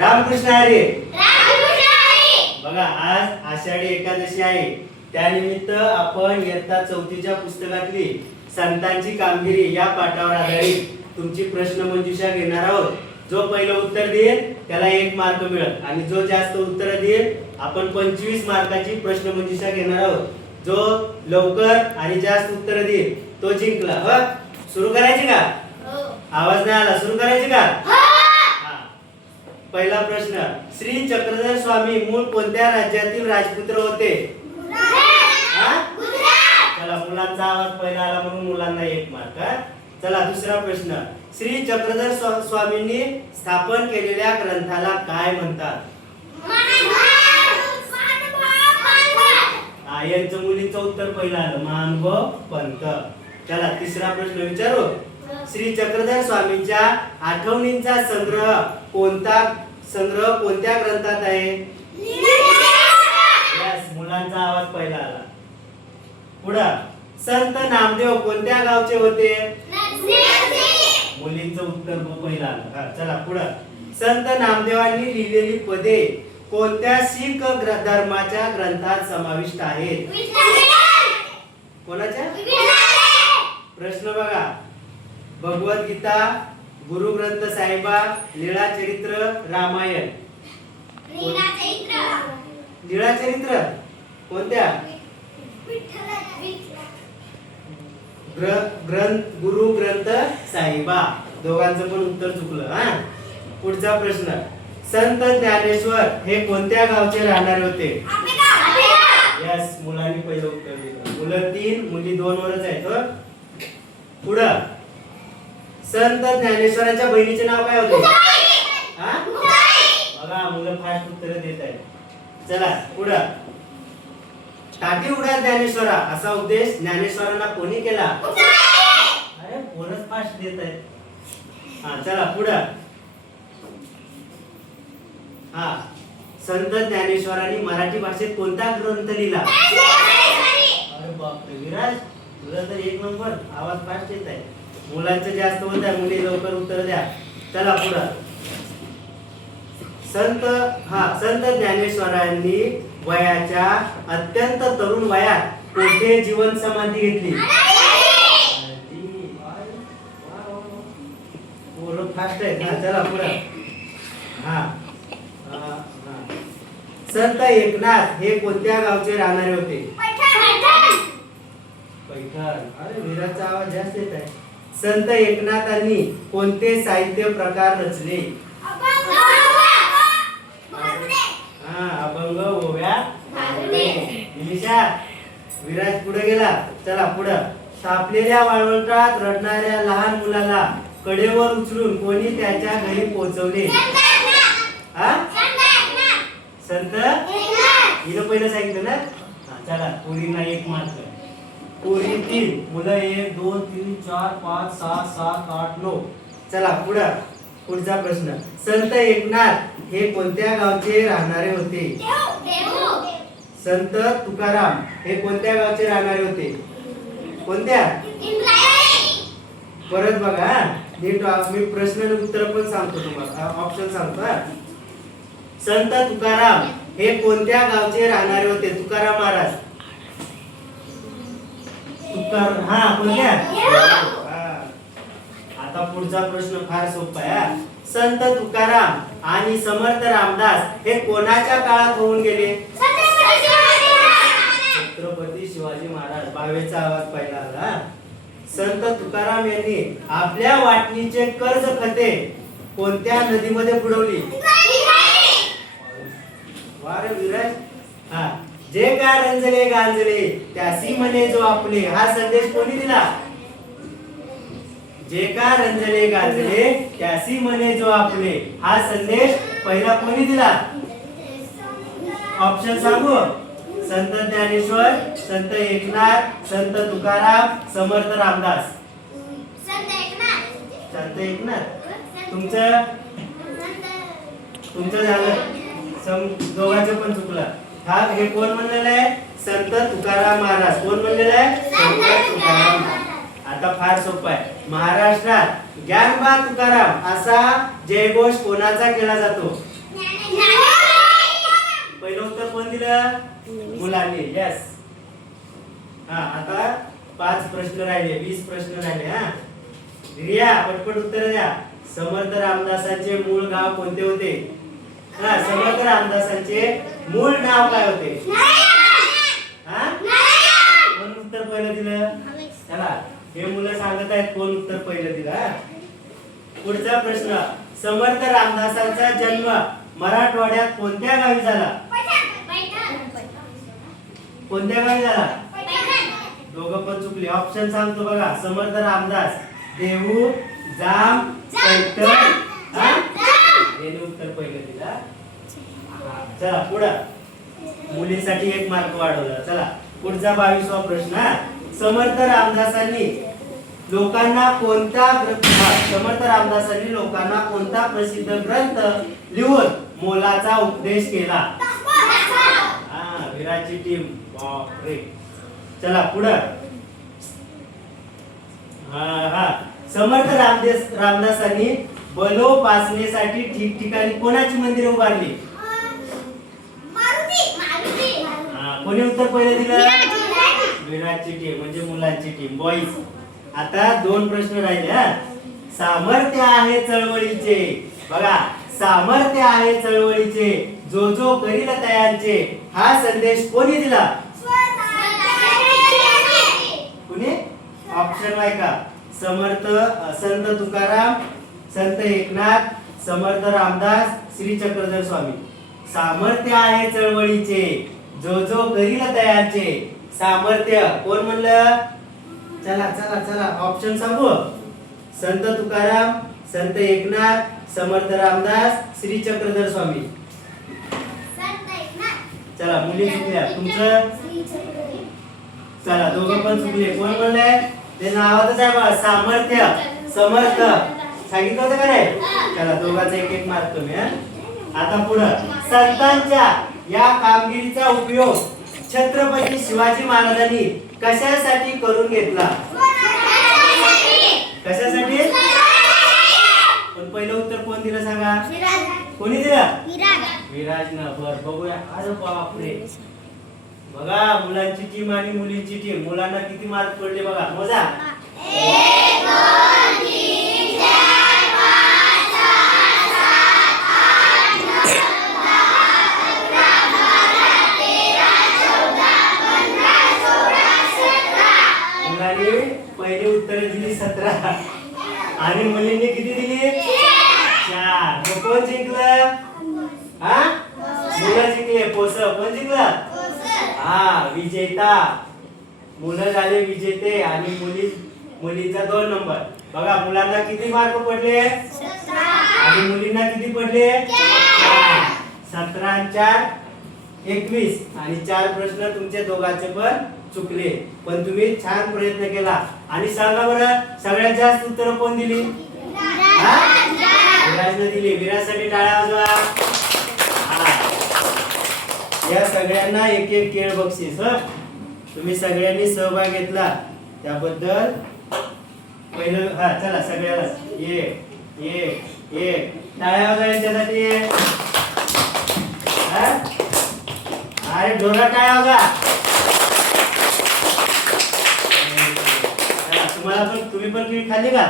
रामकृष्ण हरी. बघा आज आषाढी एकादशी आहे. त्यानिमित्त आपण इयत्ता 4च्या पुस्तकातली संतांची कामगिरी या पाठावर आधारित तुमची प्रश्नमंजुषा घेणार आहोत. जो पहिलं उत्तर देईल त्याला 1 मार्क मिळेल आणि जो जास्त उत्तर देईल आपण 25 मार्काची प्रश्नमंजुषा घेणार आहोत. जो लवकर आणि जास्त उत्तर देईल तो जिंकला. हो, सुरू करायची का? आवाज नाही आला, सुरू करायची का? पहिला प्रश्न, श्री चक्रधर स्वामी मूळ कोणत्या राज्यातील राजपुत्र होते? चला, मुलांचा आवाज पहिला आला म्हणून मुलांना 1 मार्क. चला दुसरा प्रश्न, श्री चक्रधर स्वामींनी स्थापन केलेल्या ग्रंथाला काय म्हणतात? यांचं मुलींचं उत्तर पहिलं आलं, महानुभव पंथ. चला तिसरा प्रश्न विचारू, श्री चक्रधर स्वामींच्या आठवणींचा संग्रह कोणत्या ग्रंथात आहे? यस, मुलांचा आवाज पहिला आला. पुढं, संत नामदेव कोणत्या गावचे होते? मुलींचं उत्तर पहिला आलं. चला पुढं, संत नामदेवांनी लिहिलेली पदे कोणत्या शीख धर्माच्या ग्रंथात समाविष्ट आहेत? कोणाच्या? प्रश्न बघा, भगवद्गीता, गुरु ग्रंथ साहिबा, लीळा चरित्र, रामायण. लीळा चरित्र कोणत्या? गुरु ग्रंथ साहिबा. दोघांचं पण उत्तर चुकलं. पुढचा प्रश्न, संत ज्ञानेश्वर हे कोणत्या गावचे राहणारे होते? यस, मुलांनी पहिलं उत्तर दिलं. मुलं 3 मुली 2 वरच आहेत. पुढं, संत ज्ञानेश्वरांच्या बहिणीचे नाव काय होते? बघा मुलं फास्ट उत्तर देत आहेत. चला पुढं, टाटी उडा ज्ञानेश्वरा असा उपदेश ज्ञानेश्वरांना कोणी केला? अरे पोरच फास्ट देत आहेत. चला पुढं, संत ज्ञानेश्वरांनी मराठी भाषेत कोणता ग्रंथ लिहिला? अरे बापरे विराज, तुला तर 1 नंबर, आवाज फास्ट येत आहे. मुलांचं जास्त होत आहे, मुली लवकर उत्तर द्या. चला पुढं, संत ज्ञानेश्वरांनी वयाच्या अत्यंत तरुण वयात कोठे जीवन समाधी घेतली? फास्ट आहे. चला पुढं, संत एकनाथ हे कोणत्या गावचे राहणारे होते? पैठण. अरे विराजचा आवाज जास्त येत आहे. संत एकनाथांनी कोणते साहित्य प्रकार रचले? अभंग, ओव्या, निशा. विराज पुढे गेला. चला पुढं, तापलेल्या वाळवंटात रडणाऱ्या लहान मुलाला कडेवर उचलून कोणी त्याच्या घरी पोहोचवले? संत हिनं पहिलं सांगितलं ना. चला पोरींना 1 मार्क. पोरी 3, मुलं 1 2 3 4 5 6 7 8 9. चला पुढचा प्रश्न, संत एकनाथ हे कोणत्या गावचे राहणारे होते? संत तुकाराम हे कोणत्या गावचे राहणारे होते? कोणत्या? परत बघा, नीट मी प्रश्न उत्तर पण सांगतो तुम्हाला, ऑप्शन सांगतो. संत तुकाराम हे कोणत्या गावचे राहणारे होते? तुकाराम महाराज. कोणत्या? आता पुढचा प्रश्न फार सोपा आहे. संत तुकाराम आणि समर्थ रामदास हे कोणाच्या काळात होऊन गेले? छत्रपती शिवाजी महाराज. भावेचा आवाज पहिला आला. संत तुकाराम यांनी आपल्या वाटणीचे कर्ज खते कोणत्या नदीमध्ये बुडवली? वारे विराज. जे का रंजले गांजले त्यासी म्हणे जो आपले, हा संदेश कोणी दिला? जे का रंजले गांजले त्यासी म्हणे जो आपले, हा संदेश पहिला कोणी दिला? ऑप्शन सांगू, संत ज्ञानेश्वर, संत एकनाथ, संत तुकाराम, समर्थ रामदास. संत एकनाथ. तुमचं झालं, दोघांचं पण चुकलं. हे कोण म्हणलेलं आहे? संत तुकाराम महाराज. कोण म्हणलेलं आहे? संत तुकाराम. आता फार सोपं आहे. महाराष्ट्रात ज्ञानबा तुकाराम असा जयघोष कोणाचा केला जातो? पहिलं उत्तर कोण दिलं? मुलांनी. यस. हा, आता 5 प्रश्न राहिले, 20 प्रश्न राहिले. हा, रिया पटपट उत्तर द्या. समर्थ रामदासांचे मूळ गाव कोणते होते? हा, समर्थ रामदासांचे मूळ नाव काय होते? हा, कोण उत्तर पहिलं दिलं? चला, हे मुलं सांगत आहेत कोण उत्तर पहिलं दिलं. हा, पुढचा प्रश्न. समर्थ रामदासांचा जन्म मराठवाड्यात कोणत्या गावी झाला? कोणत्या गावी झाला? दोघं पण चुकले. ऑप्शन सांगतो बघा. समर्थ रामदास देहू, जाम, पैठण. हा, याने उत्तर पहिलं दिलं. हा, चला पुढं. मुलींसाठी 1 मार्क वाढवला. चला पुढचा 22वा प्रश्न. हा, समर्थ रामदासांनी लोकांना कोणता प्रसिद्ध ग्रंथ लिहून मोलाचा उपदेश केला? हा, विराची टीम. बापरे. चला पुढं. हा, समर्थ रामदासांनी बलोपासनेसाठी ठिकठिकाणी कोणाची मंदिरे उभारली? हा, कोणी उत्तर पहिलं दिलं? विराची टीम, म्हणजे मुलांची टीम, बॉईज. आता 2 प्रश्न राहिले. हा, सामर्थ्य आहे चळवळीचे. बघा, सामर्थ्य आहे चळवळीचे, जो जो करील तयांचे, हा संदेश कोणी दिला? कोणी? ऑप्शन ऐका. संत तुकाराम, संत एकनाथ, समर्थ रामदास, श्री चक्रधर स्वामी. सामर्थ्य आहे चळवळीचे, जो जो करील तयांचे. सामर्थ्य कोण म्हणलं? चला चला चला, ऑप्शन सांगू. संत तुकाराम, संत एकनाथ, समर्थ रामदास, श्री चक्रधर स्वामी. चला, मुली चुकल्या. तुमचं? चला, दोघं पण चुकले. कोण म्हणलंय? ते नावातच आहे बघा, सामर्थ्य, समर्थ. सांगितलं होतं का नाही? चला, दोघांचा 1 मार्क कमी. आता पुढं. संतांच्या या कामगिरीचा उपयोग छत्रपती शिवाजी महाराजांनी कशासाठी करून घेतला? कशासाठी? पण पहिलं उत्तर कोण दिलं सांगा? कोणी दिलं? विराजनं. बर, बघूया. अरे बापरे. बघा, मुलांची टीम आणि मुलींची टीम. मुलांना किती मार्क पडले बघा, मोजा. 1 2 3 4 5 6 7 8 9 10 11 12 13 14 15 16 17. मुलांनी पहिली उत्तरे दिली 17 आणि मुलींनी किती दिली? 4. मग कोण जिंकलं? हा, मुलं जिंकले. कोण जिंकलं? हा, विजेता. मुलं झाले विजेते आणि मुलींचा 2 नंबर. बघा, मुलांना किती मार्क पडले? 17. आणि मुलींना किती पडले? 4. 17 आणि 4 21. आणि 4 प्रश्न तुमचे दोघांचे पण चुकले. पण तुम्ही छान प्रयत्न केला. आणि सांगा बरं, सगळ्यात जास्त उत्तर कोण दिली? विराजने दिली. विराजसाठी टाळ्या वाजवा. या सगळ्यांना 1 केळ बक्षीस. तुम्ही सगळ्यांनी सहभाग घेतला त्याबद्दल पहिलं. हा, चला सगळ्याला एक टाळ्या वाजवा यांच्यासाठी. अरे जोरात टाळ्या वाजवा. तुम्हाला पण, तुम्ही पण केळी खाल्ली का?